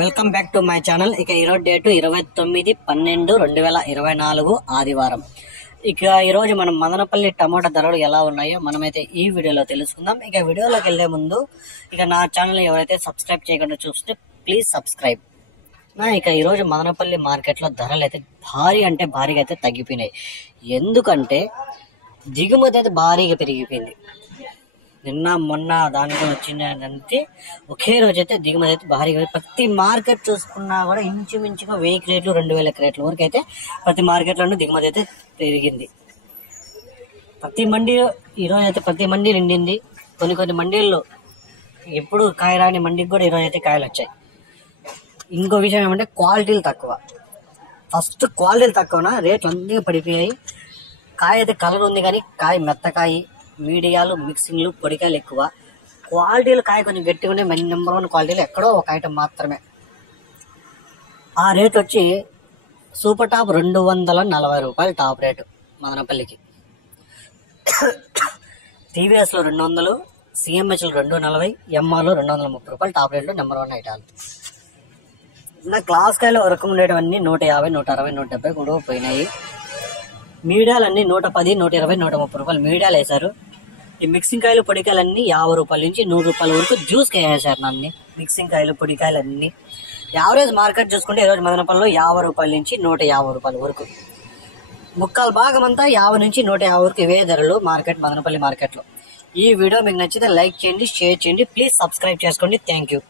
Welcome back to my channel. ఇక ఈరోజు date 29/12/2024 ఆదివారం. ఇక ఈరోజు మనం మదనపల్లి టమాటా ధరలు ఎలా ఉన్నాయో మనమైతే ఈ వీడియోలో తెలుసుకుందాం. ఇక వీడియోలోకి వెళ్లే ముందు ఇక నా ఛానల్ ఎవరైతే సబ్స్క్రైబ్ చేయకుండా చూస్తే ప్లీజ్ సబ్స్క్రైబ్. ఇక ఈరోజు మదనపల్లి మార్కెట్లో ధరలు అయితే భారీగా అయితే తగ్గిపోయినాయి. ఎందుకంటే దిగుమతి అయితే భారీగా పెరిగిపోయింది. నిన్న మొన్న దాంట్లో వచ్చిందంటే ఒకే రోజు అయితే దిగుమతి అయితే భారీగా ప్రతి మార్కెట్ చూసుకున్నా కూడా ఇంచుమించుగా 1000 క్రేట్లు 2000 క్రేట్ల వరకు అయితే ప్రతి మార్కెట్లోనూ దిగుమతి అయితే పెరిగింది. ప్రతి మండీ ఈరోజు అయితే ప్రతి మండీ నిండింది. కొన్ని మండీల్లో ఎప్పుడు కాయ రాని మండీకి కూడా ఈరోజు అయితే కాయలు వచ్చాయి. ఇంకో విషయం ఏమంటే క్వాలిటీలు తక్కువ. ఫస్ట్ క్వాలిటీలు తక్కువన రేట్లు అన్నీ పడిపోయాయి. కాయ అయితే కలర్ ఉంది కానీ కాయ మెత్తకాయ, మీడియాలు, మిక్సింగ్లు, పొడికాయలు ఎక్కువ. క్వాలిటీలు కాయ కొంచెం గట్టిగా ఉండే నెంబర్ 1 క్వాలిటీలు ఎక్కడో ఒక ఐటమ్ మాత్రమే. ఆ రేట్ వచ్చి సూపర్ టాప్ 240 రూపాయలు టాప్ రేటు మదనపల్లికి. టీవీఎస్లో 200, సిఎంహెచ్లో 240, ఎంఆర్లో 230 రూపాయలు టాప్ రేట్లో నెంబర్ 1 ఐటాలు. నా క్లాస్ కాయలు ఒక రకం ఉండేటివన్నీ 150, 160, 170 కూడా పోయినాయి. మీడియాలన్నీ 110, 120, 130 రూపాయలు మీడియాలు వేశారు. ఈ మిక్సింగ్ కాయలు పొడికాయలన్నీ 50 రూపాయల నుంచి 100 రూపాయల వరకు జ్యూస్కి వేసారు. నన్ను మిక్సింగ్ కాయలు పొడికాయలన్నీ యావరేజ్ మార్కెట్ చూసుకుంటే ఈరోజు మదనపల్లిలో 50 రూపాయల నుంచి 150 రూపాయల వరకు. ముక్కాలు భాగం అంతా 50 నుంచి 150 వరకు ఇవే ధరలు మదనపల్లి మార్కెట్లో. ఈ వీడియో మీకు నచ్చితే లైక్ చేయండి, షేర్ చేయండి, ప్లీజ్ సబ్స్క్రైబ్ చేసుకోండి. Thank you.